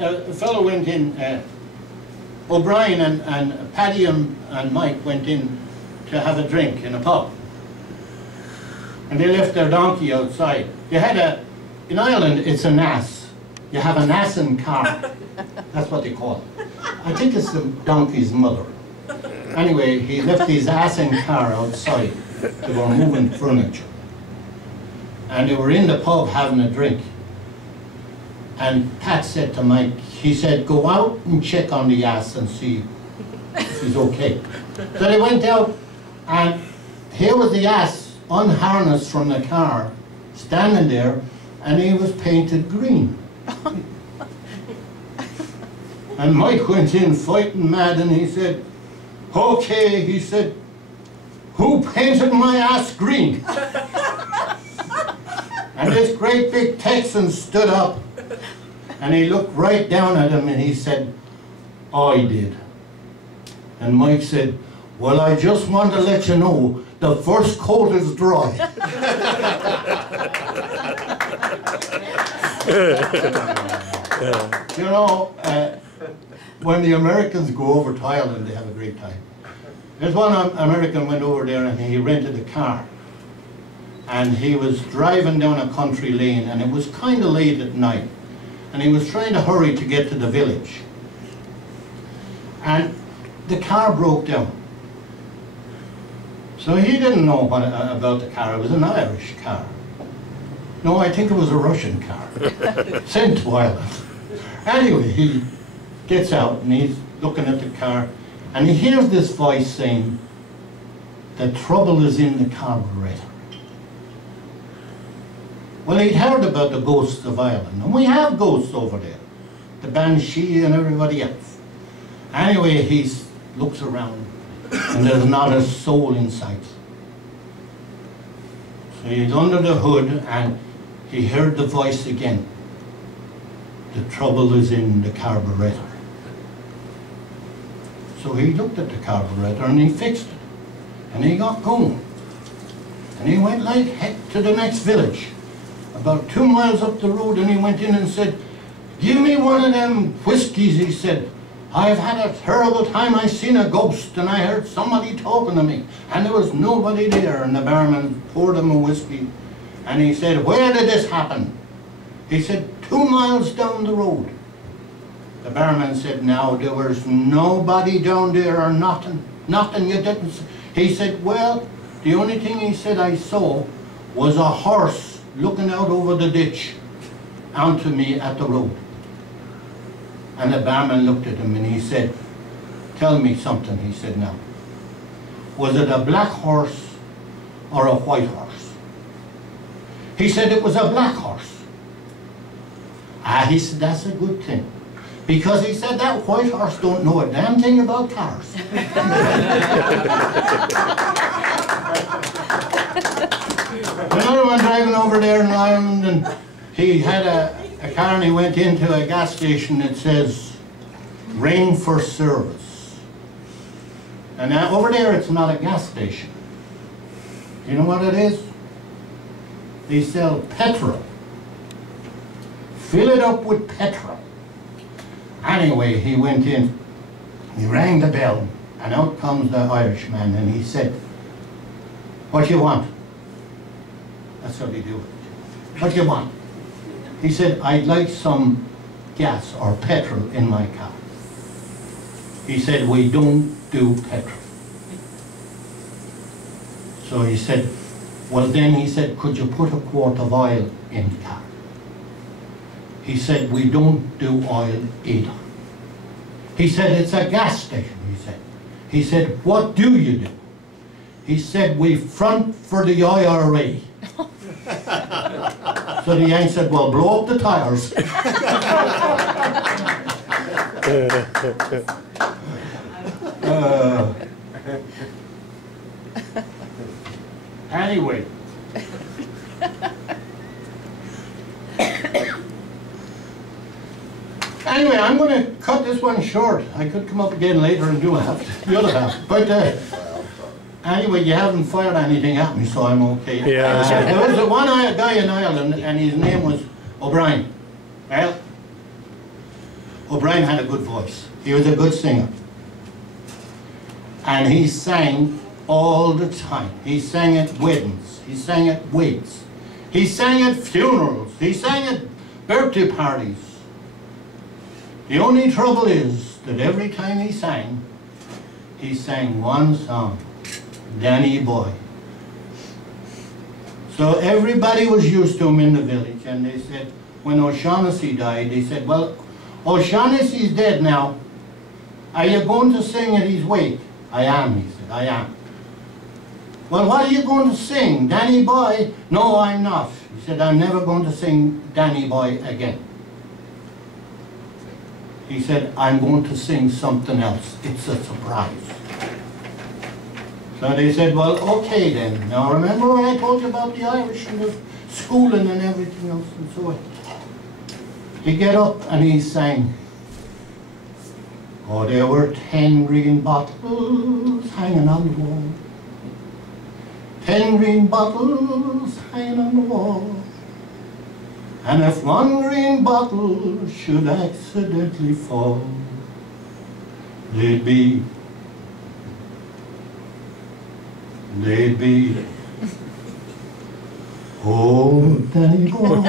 a fellow went in, O'Brien and Paddy and Mike went in to have a drink in a pub. And they left their donkey outside. They had in Ireland it's an ass. You have an ass in car. That's what they call it. I think it's the donkey's mother. Anyway, he left his ass in car outside. They were moving furniture. And they were in the pub having a drink. And Pat said to Mike, he said, go out and check on the ass and see if he's okay. So they went out, and here was the ass unharnessed from the car, standing there, and he was painted green. And Mike went in fighting mad, and he said, okay, he said, who painted my ass green? And this great big Texan stood up, and he looked right down at him, and he said, I did. And Mike said, well, I just want to let you know, the first coat is dry. You know, when the Americans go over to Ireland, they have a great time. There's one American went over there and he rented a car. And he was driving down a country lane, and it was kind of late at night. And he was trying to hurry to get to the village. And the car broke down. So he didn't know what, about the car. It was an Irish car. No, I think it was a Russian car. Sent to Ireland. Anyway, he gets out and he's looking at the car, and he hears this voice saying, the trouble is in the carburetor. Well, he'd heard about the ghosts of Ireland, and we have ghosts over there. The Banshee and everybody else. Anyway, he looks around, and there's not a soul in sight. So he's under the hood, and he heard the voice again. The trouble is in the carburetor. So he looked at the carburetor, and he fixed it. And he got going. And he went like heck to the next village. About 2 miles up the road, and he went in and said, give me one of them whiskies, he said. I've had a terrible time. I seen a ghost, and I heard somebody talking to me, and there was nobody there. And the barman poured him a whiskey, and he said, where did this happen? He said, 2 miles down the road. The barman said, now there was nobody down there or nothing you didn't see. He said, well, the only thing he said I saw was a horse looking out over the ditch onto me at the road. And the barman looked at him and he said, tell me something, he said now. Was it a black horse or a white horse? He said it was a black horse. Ah, he said, that's a good thing. Because he said that white horse don't know a damn thing about cars. Another one driving over there in Ireland, and he had a car, and he went into a gas station that says, ring for service. And over there it's not a gas station. You know what it is? They sell petrol. Fill it up with petrol. Anyway, he went in, he rang the bell, and out comes the Irishman, and he said, what do you want? That's how they do it. What do you want? He said, I'd like some gas or petrol in my car. He said, we don't do petrol. So he said, well then, he said, could you put a quart of oil in the car? He said, we don't do oil either. He said, it's a gas station, he said. He said, what do you do? He said, we front for the IRA. So the Yank said, well, blow up the tires. Anyway. Anyway, I'm going to cut this one short. I could come up again later and do the other half. But anyway, you haven't fired anything at me, so I'm okay. Yeah, there was one guy in Ireland, and his name was O'Brien. Well, O'Brien had a good voice. He was a good singer. And he sang all the time. He sang at weddings. He sang at wakes. He sang at funerals. He sang at birthday parties. The only trouble is that every time he sang one song, Danny Boy. So everybody was used to him in the village, and they said, when O'Shaughnessy died, they said, well, O'Shaughnessy's dead now. Are you going to sing at his wake? I am, he said, I am. Well, what are you going to sing? Danny Boy? No, I'm not. He said, I'm never going to sing Danny Boy again. He said, I'm going to sing something else. It's a surprise. So they said, well, okay then. Now remember when I told you about the Irish and the schooling and everything else and so on? He get up and he sang, oh, there were 10 green bottles hanging on the wall. 10 green bottles hanging on the wall. And if one green bottle should accidentally fall, they'd be, oh, Danny Boy.